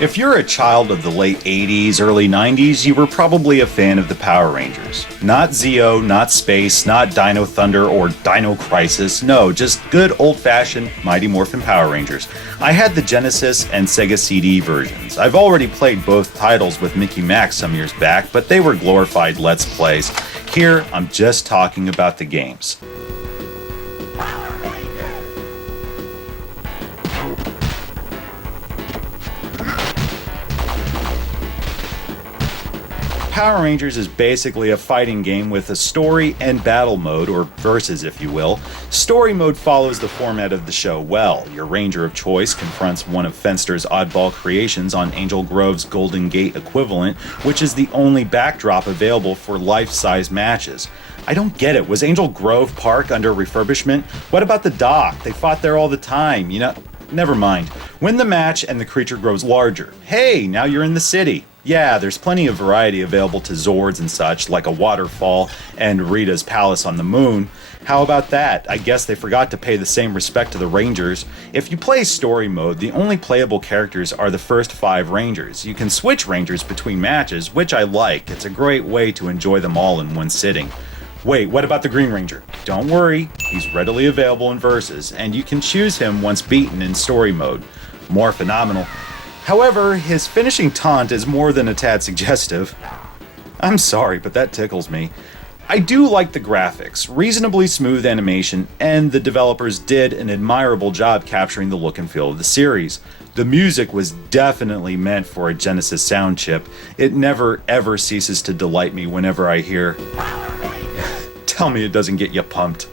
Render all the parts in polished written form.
If you're a child of the late 80s, early 90s, you were probably a fan of the Power Rangers. Not Zeo, not Space, not Dino Thunder or Dino Crisis, no, just good old-fashioned Mighty Morphin Power Rangers. I had the Genesis and Sega CD versions. I've already played both titles with Mickey Max some years back, but they were glorified Let's Plays. Here, I'm just talking about the games. Power Rangers is basically a fighting game with a story and battle mode, or versus if you will. Story mode follows the format of the show well. Your ranger of choice confronts one of Fenster's oddball creations on Angel Grove's Golden Gate equivalent, which is the only backdrop available for life-size matches. I don't get it. Was Angel Grove Park under refurbishment? What about the dock? They fought there all the time, you know? Never mind. Win the match and the creature grows larger. Hey, now you're in the city. Yeah, there's plenty of variety available to Zords and such, like a waterfall and Rita's Palace on the Moon. How about that? I guess they forgot to pay the same respect to the Rangers. If you play story mode, the only playable characters are the first 5 Rangers. You can switch Rangers between matches, which I like. It's a great way to enjoy them all in one sitting. Wait, what about the Green Ranger? Don't worry, he's readily available in Versus, and you can choose him once beaten in story mode. More phenomenal. However, his finishing taunt is more than a tad suggestive. I'm sorry, but that tickles me. I do like the graphics, reasonably smooth animation, and the developers did an admirable job capturing the look and feel of the series. The music was definitely meant for a Genesis sound chip. It never ever ceases to delight me whenever I hear. Tell me it doesn't get you pumped.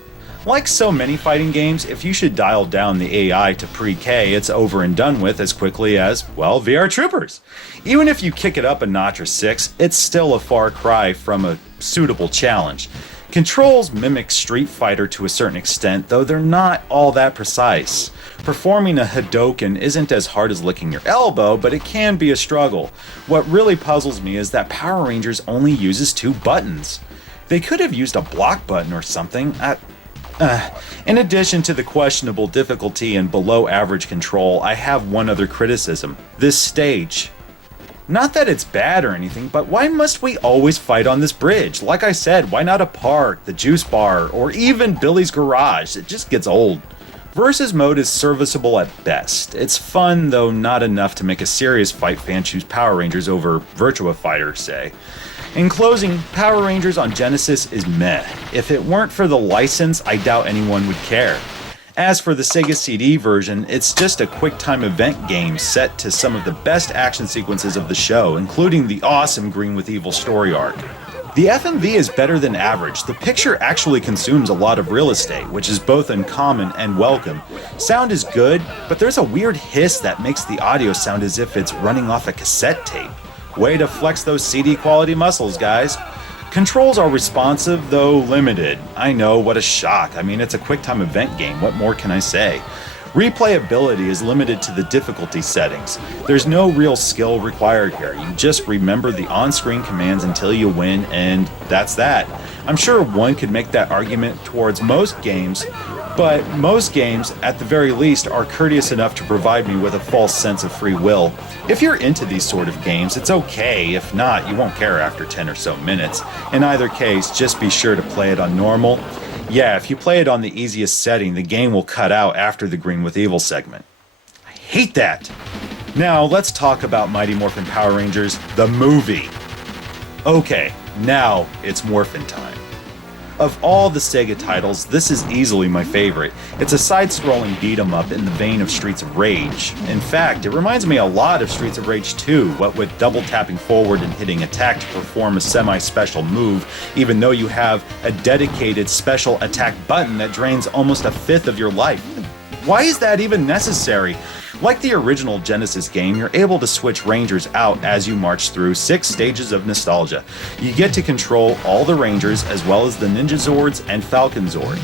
Like so many fighting games, if you should dial down the AI to pre-K, it's over and done with as quickly as, well, VR Troopers. Even if you kick it up a notch or 6, it's still a far cry from a suitable challenge. Controls mimic Street Fighter to a certain extent, though they're not all that precise. Performing a Hadoken isn't as hard as licking your elbow, but it can be a struggle. What really puzzles me is that Power Rangers only uses 2 buttons. They could have used a block button or something. In addition to the questionable difficulty and below average control, I have one other criticism. This stage. Not that it's bad or anything, but why must we always fight on this bridge? Like I said, why not a park, the juice bar, or even Billy's garage? It just gets old. Versus mode is serviceable at best. It's fun, though not enough to make a serious fight fan choose Power Rangers over Virtua Fighter, say. In closing, Power Rangers on Genesis is meh. If it weren't for the license, I doubt anyone would care. As for the Sega CD version, it's just a quick-time event game set to some of the best action sequences of the show, including the awesome Green with Evil story arc. The FMV is better than average. The picture actually consumes a lot of real estate, which is both uncommon and welcome. Sound is good, but there's a weird hiss that makes the audio sound as if it's running off a cassette tape. Way to flex those CD quality muscles, guys. Controls are responsive, though limited. I know, what a shock. I mean, it's a quick-time event game. What more can I say? Replayability is limited to the difficulty settings. There's no real skill required here. You just remember the on-screen commands until you win, and that's that. I'm sure one could make that argument towards most games, but most games, at the very least, are courteous enough to provide me with a false sense of free will. If you're into these sort of games, it's okay. If not, you won't care after 10 or so minutes. In either case, just be sure to play it on normal. Yeah, if you play it on the easiest setting, the game will cut out after the Green with Evil segment. I hate that! Now, let's talk about Mighty Morphin Power Rangers, the movie. Okay, now it's Morphin time. Of all the Sega titles, this is easily my favorite. It's a side-scrolling beat-em-up in the vein of Streets of Rage. In fact, it reminds me a lot of Streets of Rage 2, what with double tapping forward and hitting attack to perform a semi-special move, even though you have a dedicated special attack button that drains almost a fifth of your life. Why is that even necessary? Like the original Genesis game, you're able to switch Rangers out as you march through 6 stages of nostalgia. You get to control all the Rangers as well as the Ninja Zords and Falcon Zord.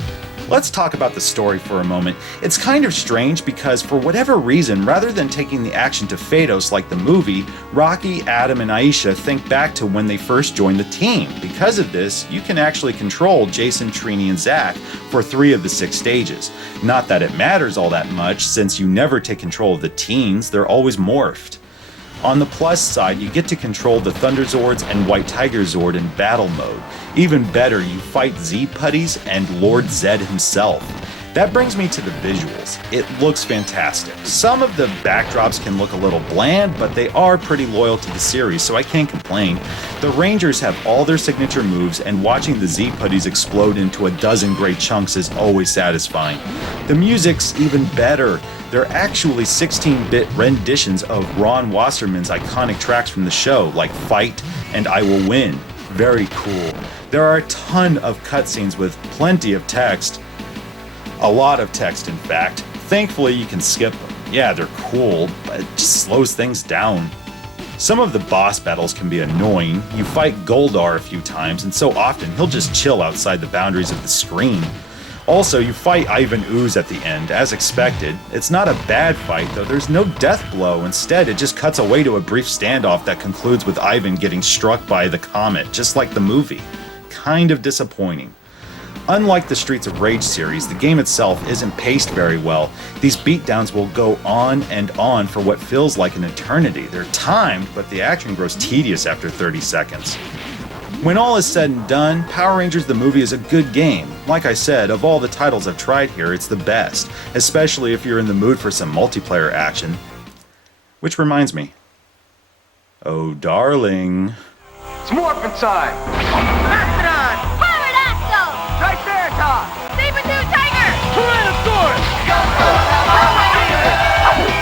Let's talk about the story for a moment. It's kind of strange because for whatever reason, rather than taking the action to Phaedos like the movie, Rocky, Adam, and Aisha think back to when they first joined the team. Because of this, you can actually control Jason, Trini, and Zack for 3 of the 6 stages. Not that it matters all that much, since you never take control of the teens, they're always morphed. On the plus side, you get to control the Thunder Zords and White Tiger Zord in battle mode. Even better, you fight Z-Putties and Lord Zed himself. That brings me to the visuals. It looks fantastic. Some of the backdrops can look a little bland, but they are pretty loyal to the series, so I can't complain. The Rangers have all their signature moves, and watching the Z-Putties explode into a dozen great chunks is always satisfying. The music's even better. They're actually 16-bit renditions of Ron Wasserman's iconic tracks from the show, like Fight and I Will Win. Very cool. There are a ton of cutscenes with plenty of text. A lot of text, in fact. Thankfully, you can skip them. Yeah, they're cool, but it just slows things down. Some of the boss battles can be annoying. You fight Goldar a few times, and so often he'll just chill outside the boundaries of the screen. Also, you fight Ivan Ooze at the end, as expected. It's not a bad fight, though. There's no death blow. Instead, it just cuts away to a brief standoff that concludes with Ivan getting struck by the comet, just like the movie. Kind of disappointing. Unlike the Streets of Rage series, the game itself isn't paced very well. These beatdowns will go on and on for what feels like an eternity. They're timed, but the action grows tedious after 30 seconds. When all is said and done, Power Rangers the movie is a good game. Like I said, of all the titles I've tried here, it's the best, especially if you're in the mood for some multiplayer action. Which reminds me. Oh, darling. It's morphin' time! Mastodon! Pterodactyl! Triceratops! Saber-tooth tiger! Tyrannosaurus! Power Rangers!